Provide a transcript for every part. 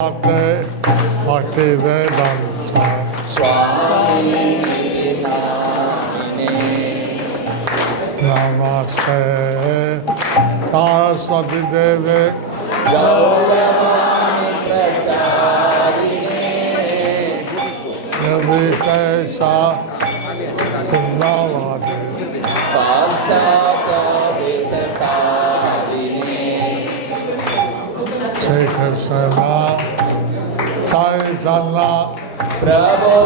Bhakti Vedanta Swami Namine Namaste Saraswati Devi Gauravani Pracharine Nirvishesha Sundavati Paschata Desatarine Shri Krishna Chaitanya Prabhu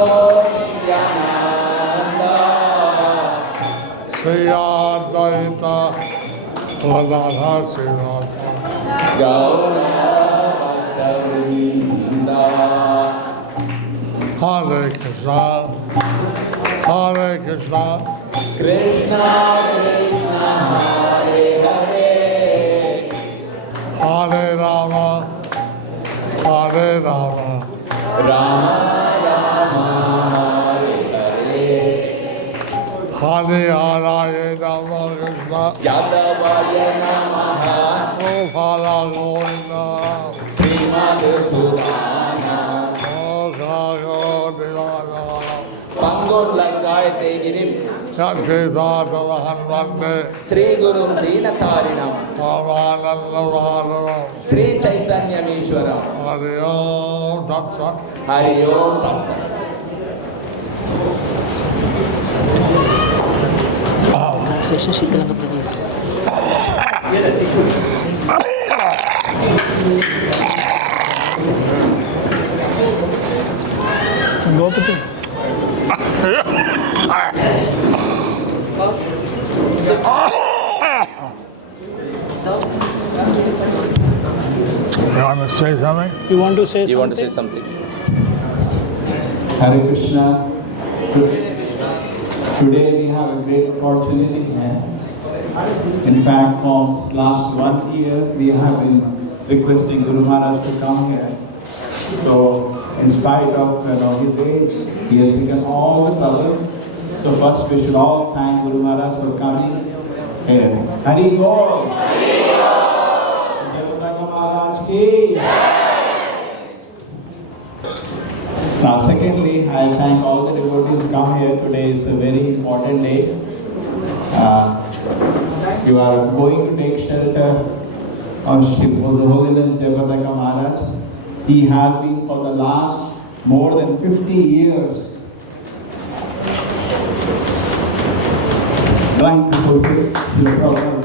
Nityananda Shri Advaita Radha Srivasa Gauravanda Hare Krishna Hare Krishna Krishna Krishna Hare Hare Hare Rama Hare Rama Rama Rama Hare Hare Hare Hare Rama Krishna Yadavaya Namaha Gopala Govinda Srimad Sudhana Devana Pangon Langayate Girim Yachidatahan Vande Sri Gurum Deenatarinam Pavananda Sri Chaitanya Mishwaram Hare Om Tat Sat Hari Om Tat Sat. Translation sheet lang kapag go to this. You want to say something? You want to say You something? want to say something? Hare Krishna. Today we have a great opportunity here. In fact, for last 1 year we have been requesting Guru Maharaj to come here. So, in spite of his age, he has taken all the trouble. So first we should all thank Guru Maharaj for coming here. Hari Bol! Jayapataka Maharaj ki! Now, secondly, I thank all the devotees come here today. It's a very important day. You are going to take shelter of His Holiness Jayapataka Maharaj. He has been for the last more than 50 years trying to fulfill the program.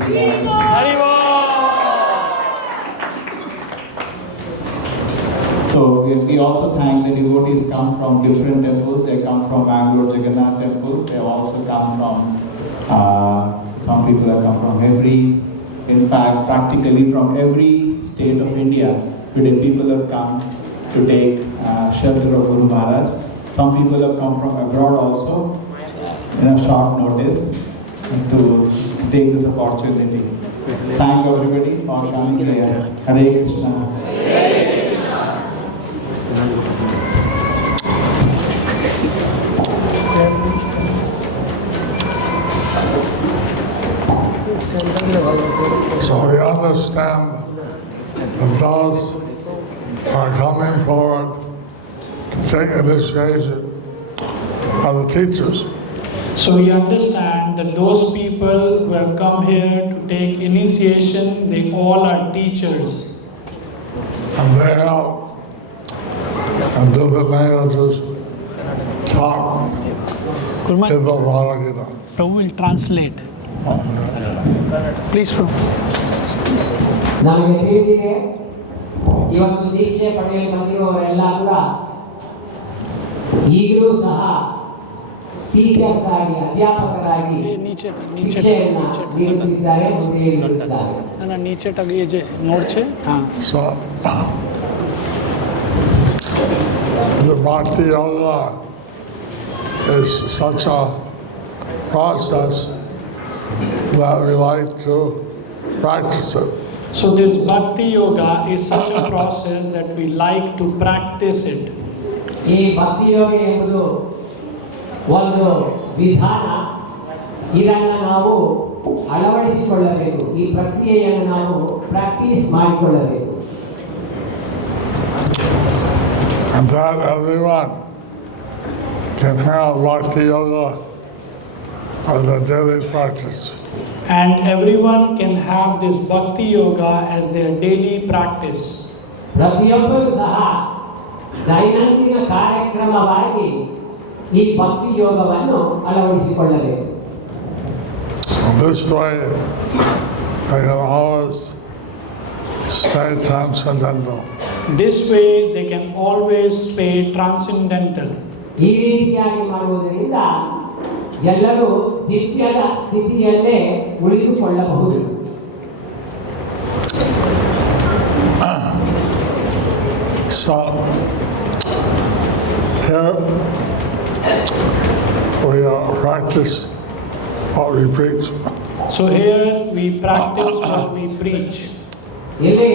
So we also thank the devotees come from different temples. They come from Bangalore Jagannath Temple. They also come from, some people have come from Hebrews. In fact, practically from every state of India. Today people have come to take shelter of Guru Maharaj. Some people have come from abroad also in a short notice to take this opportunity. Thank everybody for coming here. Hare Krishna. So we understand that those are coming forward to take initiation are the teachers. So we understand that those people who have come here to take initiation, they all are teachers. And they help and do the languages talk in the Malyalam. Prabhu will translate. Please, Prabhu. ನಮಗೆ ತಿಳಿದಿದೆ ಇವತ್ತು ದೀಕ್ಷೆ ಪಡೆಯಲು ಬಂದಿರುವವರೆಲ್ಲ ಕೂಡ ಈಗಲೂ ಸಹ teachers ಆಗಿ ಅಧ್ಯಾಪಕರಾಗಿ ಶಿಕ್ಷೆಯನ್ನು ನೀಡುತ್ತಿದ್ದಾರೆ ಮುಂದುವರಿಯುತ್ತಿದ್ದಾರೆ. So the Bhakti Yoga is such a process that we like to practice it. So this Bhakti Yoga is such a process that we like to practice it. ಈ ಭಕ್ತಿ ಯೋಗ ಎಂಬುದು ಒಂದು ವಿಧಾನ. ಇದನ್ನು ನಾವು ಅಳವಡಿಸಿಕೊಳ್ಳಬೇಕು. ಈ ಪ್ರಕ್ರಿಯೆಯನ್ನು ನಾವು ಪ್ರಾಕ್ಟೀಸ್ ಮಾಡಿಕೊಳ್ಳಬೇಕು. and that everyone can have Bhakti Yoga as a daily practice. And everyone can have this Bhakti Yoga as their daily practice. ಪ್ರತಿಯೊಬ್ಬರು ಸಹ ದೈನಂದಿನ ಕಾರ್ಯಕ್ರಮವಾಗಿ ಈ ಭಕ್ತಿ ಯೋಗವನ್ನು ಅಳವಡಿಸಿಕೊಳ್ಳಬೇಕು. This way, they can always stay transcendental. This way they can always stay transcendental. ಈ ರೀತಿಯಾಗಿ ಮಾಡುವುದರಿಂದ ಎಲ್ಲರೂ ದಿವ್ಯದ ಸ್ಥಿತಿಯಲ್ಲೇ ಉಳಿದುಕೊಳ್ಳಬಹುದು. So, here we practice what we preach. So here we practice what we preach. ಇಲ್ಲಿ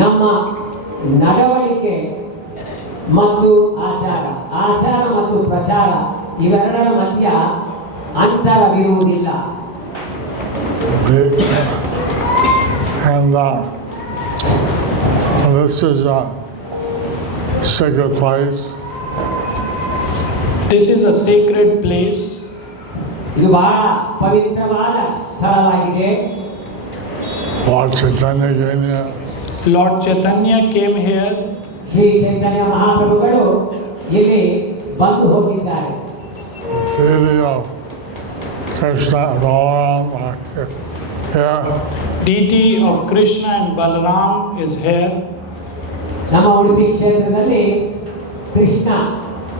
ನಮ್ಮ ನಡವಳಿಕೆ ಮತ್ತು ಆಚಾರ ಮತ್ತು ಪ್ರಚಾರ ಇವೆರಡರ ಮಧ್ಯ ಅಂತರವಿರುವುದಿಲ್ಲ. And this is a sacred place. This is a sacred place. ಇದು ಬಹಳ ಪವಿತ್ರವಾದ ಸ್ಥಳವಾಗಿದೆ. Lord Chaitanya came here. Lord Chaitanya came here. Shri ಚೈತನ್ಯ ಮಹಾಪ್ರಭುಗಳು ಇಲ್ಲಿ ಬಂದು ಹೋಗಿದ್ದಾರೆ. Deity of Krishna and Balaram are here. Deity of Krishna and Balaram is here. ನಮ್ಮ ಉಡುಪಿ ಕ್ಷೇತ್ರದಲ್ಲಿ ಕೃಷ್ಣ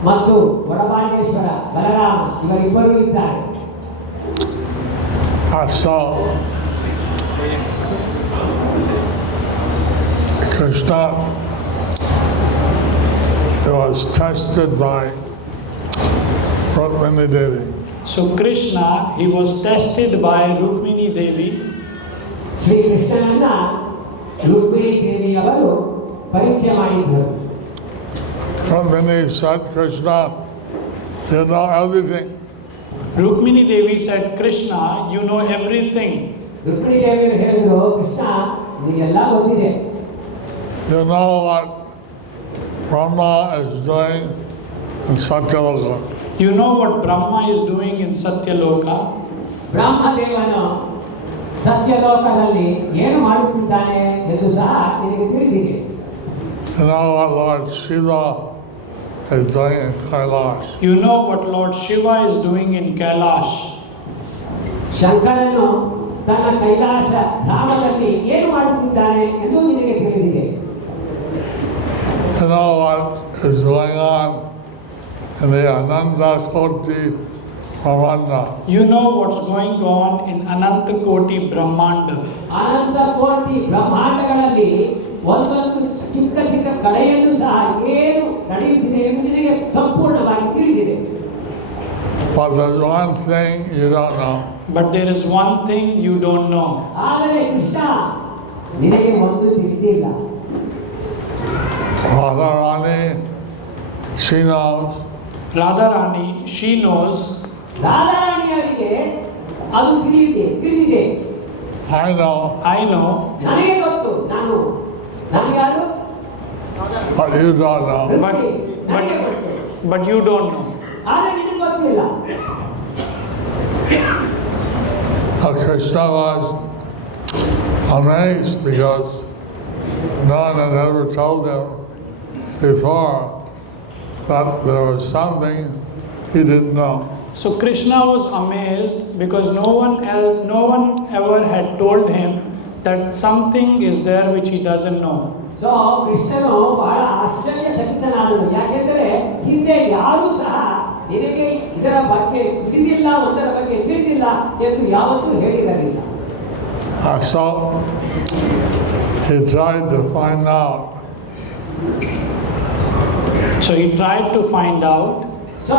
ಮತ್ತು ವರಭಾಗೇಶ್ವರ ಬಲರಾಮ ಇವರಿಬ್ಬರು ಇದ್ದಾರೆ. So, Krishna was tested by Rukmini Devi. So Krishna, he was tested by Rukmini Devi. Shri ಕೃಷ್ಣನನ್ನ ರುಕ್ಮಿಣಿ ದೇವಿಯವರು ಪರೀಕ್ಷೆ ಮಾಡಿದ್ದರು. Rukmini said, Krishna, you know everything. Rukmini Devi said, Krishna, you know everything. Rukmini ದೇವಿಯವರು ಹೇಳಿದ್ರು, ಕೃಷ್ಣ ನಿಮಗೆಲ್ಲ ಗೊತ್ತಿದೆ. You know what Brahma is doing in Satyaloka. You know what Brahma is doing in Satyaloka. ಬ್ರಹ್ಮದೇವನು ಸತ್ಯಲೋಕದಲ್ಲಿ ಏನು ಮಾಡುತ್ತಿದ್ದಾನೆ ಎಂದು ಸಹ ನಿನಗೆ ತಿಳಿದಿದೆ. You know what Lord Shiva is doing in Kailash. You know what Lord Shiva is doing in Kailash. ಶಂಕರನು ತನ್ನ ಕೈಲಾಸ ಧಾಮದಲ್ಲಿ ಏನು ಮಾಡುತ್ತಿದ್ದಾನೆ ಎಂದು ನಿನಗೆ ತಿಳಿದಿದೆ. You know what is going on in the Ananda Koti Brahmanda. You know what's going on in Ananta Koti Brahmanda. ಅನಂತ ಕೋಟಿ ಬ್ರಹ್ಮಾಂಡಗಳಲ್ಲಿ ಒಂದೊಂದು ಚಿಕ್ಕ ಕಡೆಯನ್ನು ಸಹ ಏನು ನಡೆಯುತ್ತಿದೆ ಎಂದು ನಿನಗೆ ಸಂಪೂರ್ಣವಾಗಿ ತಿಳಿದಿದೆ. But there's one thing you don't know. But there is one thing you don't know. ಆದರೆ ಕೃಷ್ಣ ನಿನಗೆ ಒಂದು ತಿಳಿದಿಲ್ಲ. Radharani, she knows. Radharani, she knows. ರಾಧಾರಾಣಿಯವರಿಗೆ ಅದು ತಿಳಿದಿದೆ. I know. I know. ನನಗೆ ಗೊತ್ತು, ನಾನು ಯಾರು? But you don't know. But you don't know. ಆದರೆ ನಿನಗೆ ಗೊತ್ತಿಲ್ಲ. Krishna was amazed because no one had ever told him before that there was something he didn't know. So Krishna was amazed because no one ever had told him that something is there which he doesn't know. So ಕೃಷ್ಣನು ಬಹಳ ಆಶ್ಚರ್ಯಚಕಿತನಾದನು. ಯಾಕೆಂದರೆ ಹಿಂದೆ ಯಾರೂ ಸಹ ನಿನಗೆ ಇದರ ಬಗ್ಗೆ ತಿಳಿದಿಲ್ಲ, ಒಂದರ ಬಗ್ಗೆ ತಿಳಿದಿಲ್ಲ ಎಂದು ಯಾವತ್ತೂ ಹೇಳಿರಲಿಲ್ಲ. So he tried to find out. So he tried to find out. So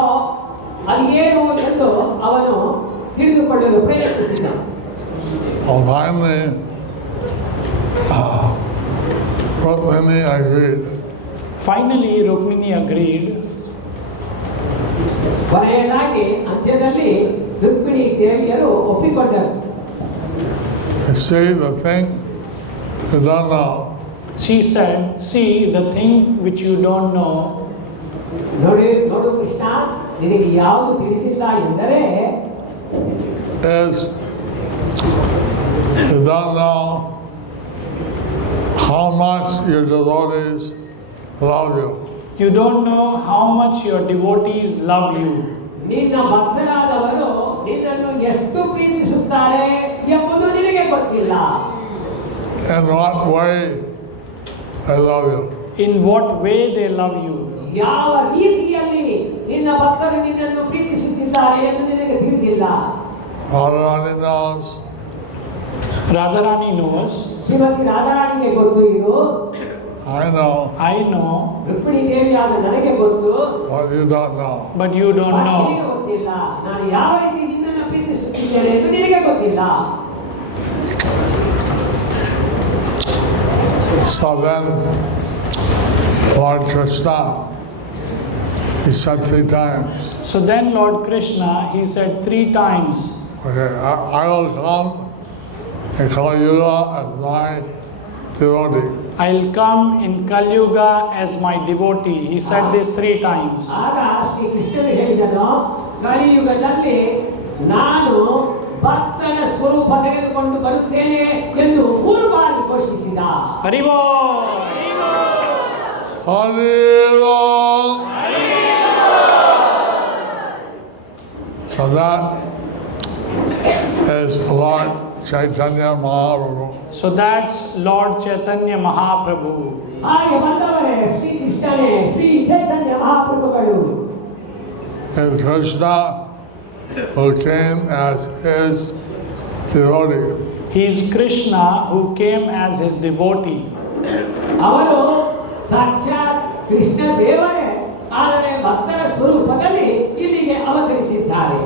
ಅದು ಏನು ಎಂದು ಅವನು ತಿಳಿದುಕೊಳ್ಳಲು ಪ್ರಯತ್ನಿಸಿದ. Finally, Rukmini agreed. Finally, Rukmini agreed. ಕೊನೆಯದಾಗಿ ಅಂತ್ಯದಲ್ಲಿ ರುಕ್ಮಿಣಿ ದೇವಿಯರು ಒಪ್ಪಿಕೊಂಡರು. You see, the thing you don't know She said, see, the thing which you don't know, ನೋಡು ಕೃಷ್ಣ, ನಿನಗೆ ಯಾವುದು ತಿಳಿದಿಲ್ಲ ಎಂದರೆ is you don't know how much your devotees love you. you don't know how much your devotees love you. ನಿನ್ನ ಭಕ್ತರಾದವರು ನಿನ್ನನ್ನು ಎಷ್ಟು ಪ್ರೀತಿಸುತ್ತಾರೆ ಎಂಬುದು ನಿನಗೆ ಗೊತ್ತಿಲ್ಲ. In what way they love you. In what way they love you. ಯಾವ ರೀತಿಯಲ್ಲಿ ನಿನ್ನ ಭಕ್ತರು ನಿನ್ನನ್ನು ಪ್ರೀತಿಸುತ್ತಿದ್ದಾರೆ ಎಂದು ನಿನಗೆ ತಿಳಿದಿಲ್ಲ. Radharani knows. Radharani knows. Shrimati ರಾಧಾರಾಣಿಗೆ ಗೊತ್ತು ಇದು. I know. I know. Rukmini ದೇವಿಯಾದ ನನಗೆ ಗೊತ್ತು. But you don't know. But you don't know. ನಿನಗೆ ಗೊತ್ತಿಲ್ಲ. ನಾನು ಯಾವ ರೀತಿ ನಿನ್ನನ್ನು ಪ್ರೀತಿಸುತ್ತಿದ್ದೇನೆ ಎಂದು ನಿನಗೆ ಗೊತ್ತಿಲ್ಲ. So then, Lord Krishna, he said 3 times. So then Lord Krishna, he said 3 times, Okay, I will come and call you as my devotee. I'll come in Kali Yuga as my devotee. He said this 3 times. ಆಗ ಶ್ರೀ ಕೃಷ್ಣನು ಹೇಳಿದನು, ಕಲಿಯುಗದಲ್ಲಿ ನಾನು ಭಕ್ತನ ಸ್ವರೂಪ ತೆಗೆದುಕೊಂಡು ಬರುತ್ತೇನೆ ಎಂದು 3 ಬಾರಿ ಘೋಷಿಸಿದ. Haribo! Haribo! So that is Lord Chaitanya Mahaprabhu. So that's Lord Chaitanya Mahaprabhu. ಹಾಗೆ ಬಂದವರೇ ಶ್ರೀ ಕೃಷ್ಣನೇ, ಶ್ರೀ ಚೈತನ್ಯ ಮಹಾಪ್ರಭುಗಳು. And Krishna, who came as his devotee. He is Krishna who came as his devotee. ಅವರು ಸಾಕ್ಷಾತ್ ಕೃಷ್ಣ ದೇವರೇ, ಆದರೆ ಭಕ್ತರ ಸ್ವರೂಪದಲ್ಲಿ ಇಲ್ಲಿಗೆ ಅವತರಿಸಿದ್ದಾರೆ.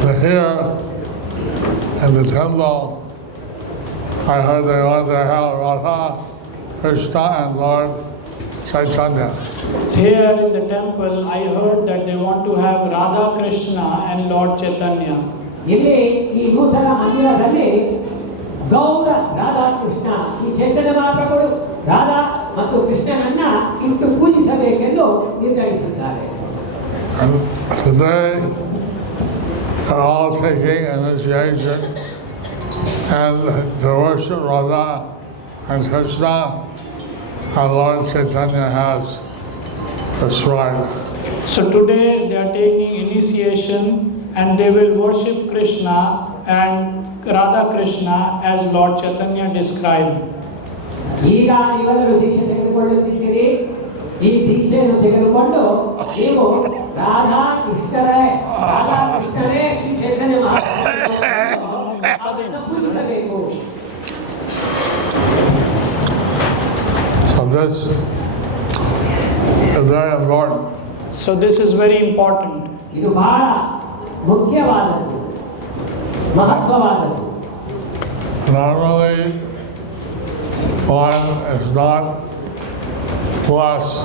So here in the temple, I heard they want to have Radha, Krishna and Lord Chaitanya. Here in the temple, I heard that they want to have Radha Krishna and Lord Chaitanya. ಇಲ್ಲಿ ಈ ನೂತನ ಮಂದಿರದಲ್ಲಿ ಗೌರ ರಾಧಾ ಕೃಷ್ಣ, ಈ ಚೈತನ್ಯ ಮಹಾಪ್ರಭುಗಳು ರಾಧಾ ಮತ್ತು ಕೃಷ್ಣನನ್ನ ಇಟ್ಟು ಪೂಜಿಸಬೇಕೆಂದು ನಿರ್ಣಯಿಸಿದ್ದಾರೆ. And today, they're all taking initiation and to worship Radha and Krishna, and Lord Chaitanya has prescribed. So today they are taking initiation and they will worship Krishna and Radha Krishna as Lord Chaitanya described. ಈಗ ನೀವೆಲ್ಲರೂ ದೀಕ್ಷೆ ತೆಗೆದುಕೊಳ್ಳುತ್ತಿದ್ದೀರಿ. ಈ ದೀಕ್ಷೆಯನ್ನು ತೆಗೆದುಕೊಂಡು ನೀವು ರಾಧಾ ಕೃಷ್ಣರೇ ಶ್ರೀ ಚೈತನ್ಯ ಮಹಾಪ್ರಭುಗಳನ್ನು ಪೂಜಿಸಬೇಕು. So this is very important. So this is very important. ಇದು ಬಹಳ ಮುಖ್ಯವಾದದ್ದು, ಮಹತ್ವವಾದದ್ದು. Normally, one is not blessed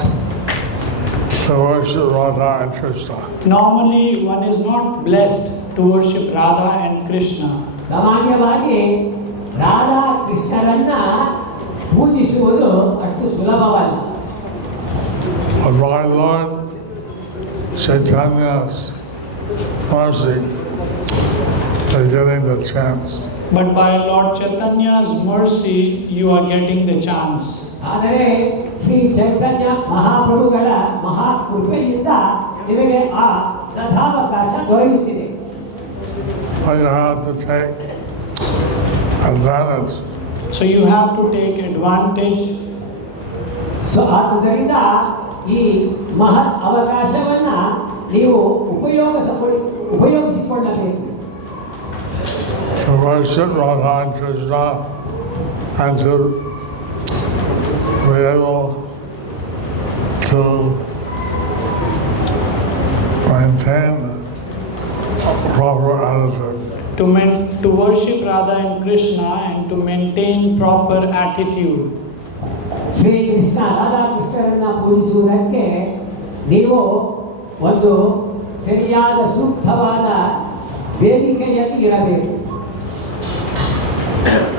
to worship Radha and Krishna. Normally one is not blessed to worship Radha and Krishna. ಸಾಮಾನ್ಯವಾಗಿ ರಾಧಾ ಕೃಷ್ಣರನ್ನ ಪೂಜಿಸುವುದು ಅಷ್ಟು ಸುಲಭವಲ್ಲ. But by Lord Chaitanya's mercy, they're getting the chance. But by Lord Chaitanya's mercy, you are getting the chance. ಆದರೆ ಶ್ರೀ ಚೈತನ್ಯ ಮಹಾಪ್ರಭುಗಳ ಮಹಾಕೃಪೆಯಿಂದ ನಿಮಗೆ ಆ ಸದಾವಕಾಶ ದೊರೆಯುತ್ತಿದೆ. But you have to take advantage. So you have to take advantage. So ಆದ್ದರಿಂದ ಈ ಮಹತ್ ಅವಕಾಶವನ್ನ ನೀವು ಉಪಯೋಗಿಸಿಕೊಳ್ಳಬೇಕು. To worship Radha and Krishna and to be able to maintain proper attitude. To worship Radha and Krishna and to maintain proper attitude. Shri Krishna Radha ಕೃಷ್ಣರನ್ನ ಪೂಜಿಸುವುದಕ್ಕೆ ನೀವು ಒಂದು ಸರಿಯಾದ ಸೂಕ್ತವಾದ ವೇದಿಕೆಯಲ್ಲಿ ಇರಬೇಕು.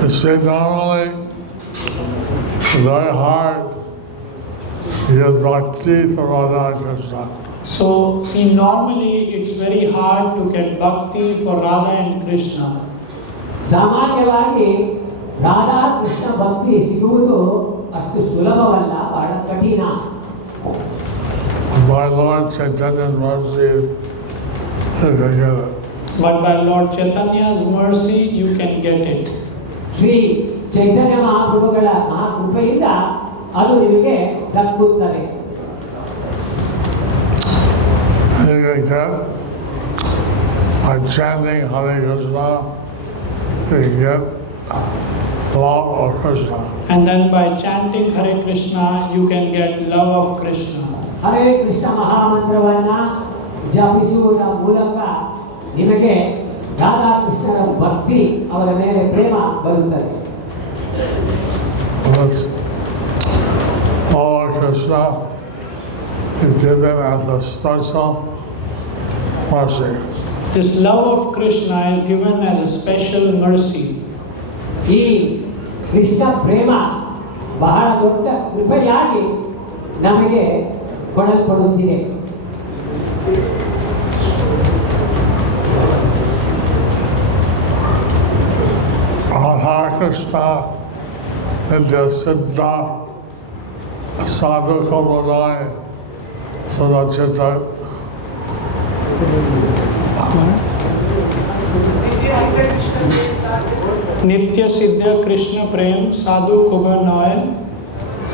You see, normally, it's very hard to get bhakti for Radha and Krishna. So, see, normally it's very hard to get bhakti for Radha and Krishna. ಸಾಮಾನ್ಯವಾಗಿ ರಾಧಾ ಕೃಷ್ಣ ಭಕ್ತಿ ಸಿಗುವುದು ಅಷ್ಟು ಸುಲಭವಲ್ಲ, ಬಹಳ ಕಠಿಣ. By Lord Chaitanya's mercy, you can get it. But by Lord Chaitanya's mercy, you can get it. Shri ಚೈತನ್ಯ ಮಹಾಪ್ರಭುಗಳ ಮಹಾಕೃಪೆಯಿಂದ ಅದು ನಿಮಗೆ ದಕ್ಕುತ್ತದೆ. You can get by chanting Hare Krishna, you can get love of Krishna. And then by chanting Hare Krishna, you can get love of Krishna. Hare Krishna ಮಹಾಮಂತ್ರವನ್ನ ಜಪಿಸುವುದರ ಮೂಲಕ ನಿಮಗೆ ರಾಧಾ ಕೃಷ್ಣರ ಭಕ್ತಿ, ಅವರ ಮೇಲೆ ಪ್ರೇಮ ಬರುತ್ತದೆ. Lord Krishna is given as a special mercy. This love of Krishna is given as a special mercy. ಈ ಕೃಷ್ಣ ಪ್ರೇಮ ಬಹಳ ದೊಡ್ಡ ಕೃಪೆಯಾಗಿ ನಮಗೆ ಕೊಡಲ್ಪಡುತ್ತಿದೆ. Hare Krishna Nitya Siddha Sadhu Komanai Sadachita. Nitya Siddha Krishna Prem Sadhu Kubanoy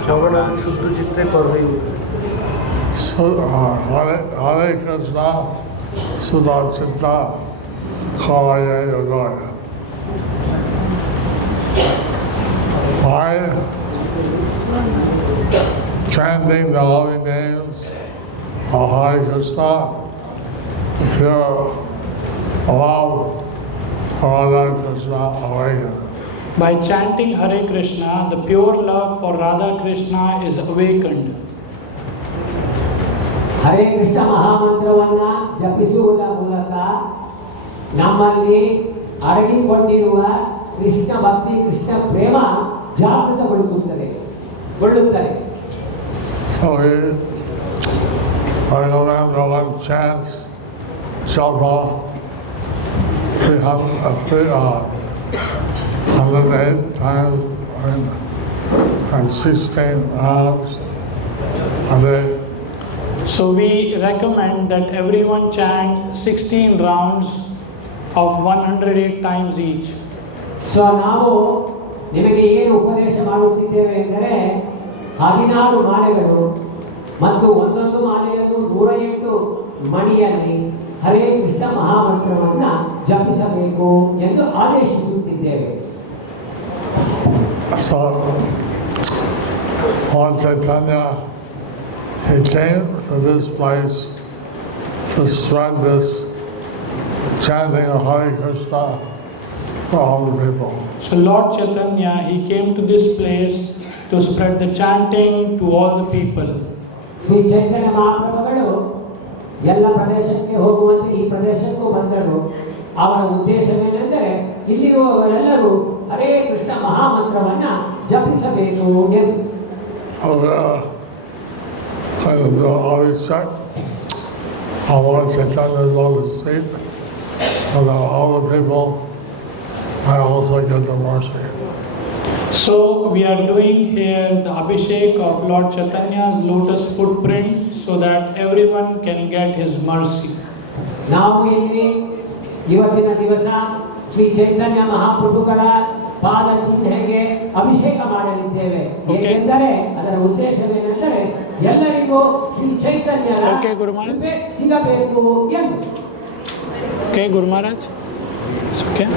শ্রবণান শুদ্ধ চিত্রে কর্মে Hare Krishna Sadachita Kavaya Yogaya. By chanting the holy names of Hare Krishna, pure love for Radha Krishna awakens. By chanting Hare Krishna, the pure love for Radha Krishna is awakened. Hare Krishna ಮಹಾಮಂತ್ರವನ್ನ ಜಪಿಸುವುದರ ಮೂಲಕ ನಮ್ಮಲ್ಲಿ ಅಡಗಿಕೊಂಡಿರುವ ಕೃಷ್ಣ ಭಕ್ತಿ, ಕೃಷ್ಣ ಪ್ರೇಮ ಜಾಗೃತಗೊಳಿಸುತ್ತದೆ. So Bhagavan chants Japa 108 times and 16 rounds a day. So we recommend that everyone chant 16 rounds of 108 times each. So ನಾವು ನಿಮಗೆ ಏನು ಉಪದೇಶ ಮಾಡುತ್ತಿದ್ದೇವೆ ಎಂದರೆ 16 ಮಾಲೆಗಳು ಮತ್ತು ಒಂದೊಂದು ಮಾಲೆಯನ್ನು 108 ಮಣಿಯಲ್ಲಿ ಹರೇ ಕೃಷ್ಣ ಮಹಾಮಂತ್ರವನ್ನ ಜಪಿಸಬೇಕು ಎಂದು ಆದೇಶಿಸುತ್ತಿದ್ದೇವೆ. So Lord Chaitanya, he came to this place to spread this chanting of Hare Krishna for all the people. So Lord Chaitanya, he came to this place to spread the chanting to all the people. Shri ಚೈತನ್ಯ ಮಹಾಪ್ರಭುಗಳು ಎಲ್ಲ ಪ್ರದೇಶಕ್ಕೆ ಹೋಗುವಂತೆ ಈ ಪ್ರದೇಶಕ್ಕೂ ಬಂದರು. ಅವರ ಉದ್ದೇಶವೇನೆಂದರೆ ಇಲ್ಲಿರುವವರೆಲ್ಲರೂ ಹರೇ ಕೃಷ್ಣ ಮಹಾಮಂತ್ರವನ್ನ ಜಪಿಸಬೇಕು ಎಂದು. Always check how Lord Chaitanya is on his feet, so that all the people might also get the mercy. So we are doing here the Abhishek of Lord Chaitanya's lotus footprint so that everyone can get his mercy. ನಾವು ಇಲ್ಲಿ ಇವತ್ತಿನ ದಿವಸ ಶ್ರೀ ಚೈತನ್ಯ ಮಹಾಪ್ರಭುಗಳ ಪಾದ ಚಿಹ್ನೆಗೆ ಅಭಿಷೇಕ ಮಾಡಲಿದ್ದೇವೆ. ಏಕೆಂದರೆ ಅದರ ಉದ್ದೇಶವೇನೆಂದರೆ ಎಲ್ಲರಿಗೂ ಶ್ರೀ ಚೈತನ್ಯರ ಕೃಪೆ ಸಿಗಬೇಕು ಎಂದು. Okay, Guru Maharaj? It's okay.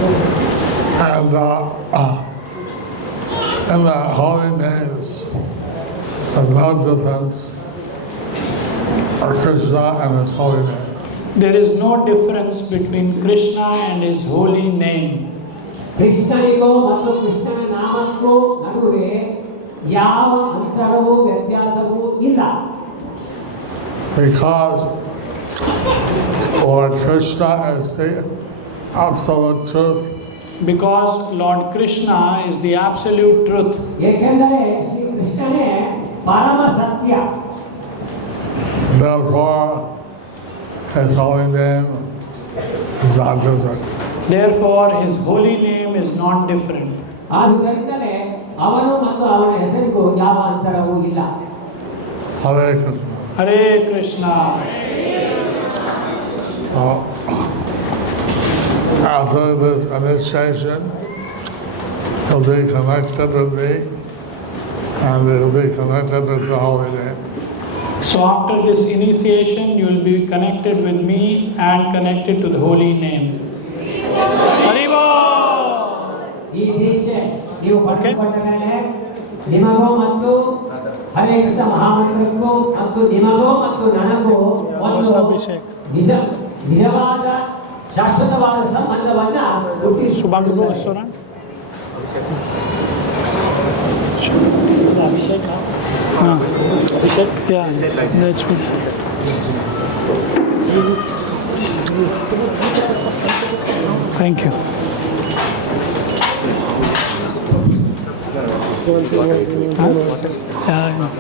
And the holy names of no difference are Krishna and his holy name. There is no difference between Krishna and his holy name. ಕೃಷ್ಣನಿಗೂ ಮತ್ತು ಕೃಷ್ಣನ ನಾಮಕ್ಕೂ ನಡುವೆ ಯಾವ ಅಂತರವೂ ವ್ಯತ್ಯಾಸವೂ ಇಲ್ಲ. Because Lord Krishna is the absolute truth because Lord Krishna is the absolute truth. ಏಕೆಂದರೆ ಶ್ರೀ ಕೃಷ್ಣನೇ ಪರಮ ಸತ್ಯ. Therefore, his holy name is not different. Therefore, his holy name is not different. ಆದುದರಿಂದಲೇ ಅವನು ಮತ್ತು ಅವನ ಹೆಸರಿಗೂ ಯಾವ ಅಂತರವೂ ಇಲ್ಲ. Hare Krishna. Hare Krishna. So, after this initiation, he'll be connected with me, and he'll be connected with the holy name. So after this initiation, you will be connected with me and connected to the holy name. Haribo! ಈ ದೀಕ್ಷೆ ನೀವು ಪಡೆದುಕೊಂಡ ಮೇಲೆ ನಿಮಗೂ ಮತ್ತು ಹರೇ ಕೃಷ್ಣ ಮಹಾಮಂತ್ರಕ್ಕೂ ಮತ್ತು ನಿಮಗೂ ಮತ್ತು ನನಗೂ ಒಂದು ನಿಜವಾದ ಶಾಶ್ವತವಾದ ಸಂಬಂಧವನ್ನ ಹುಟ್ಟಿಸುತ್ತದೆ. Abhishek? Yeah, that's good. Thank you.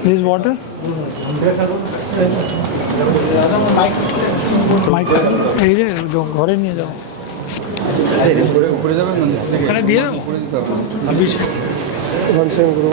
This water? Mic. এই যে ঘরে নিয়ে যাও। ওখানে দিয়ে দাও। অভিষেক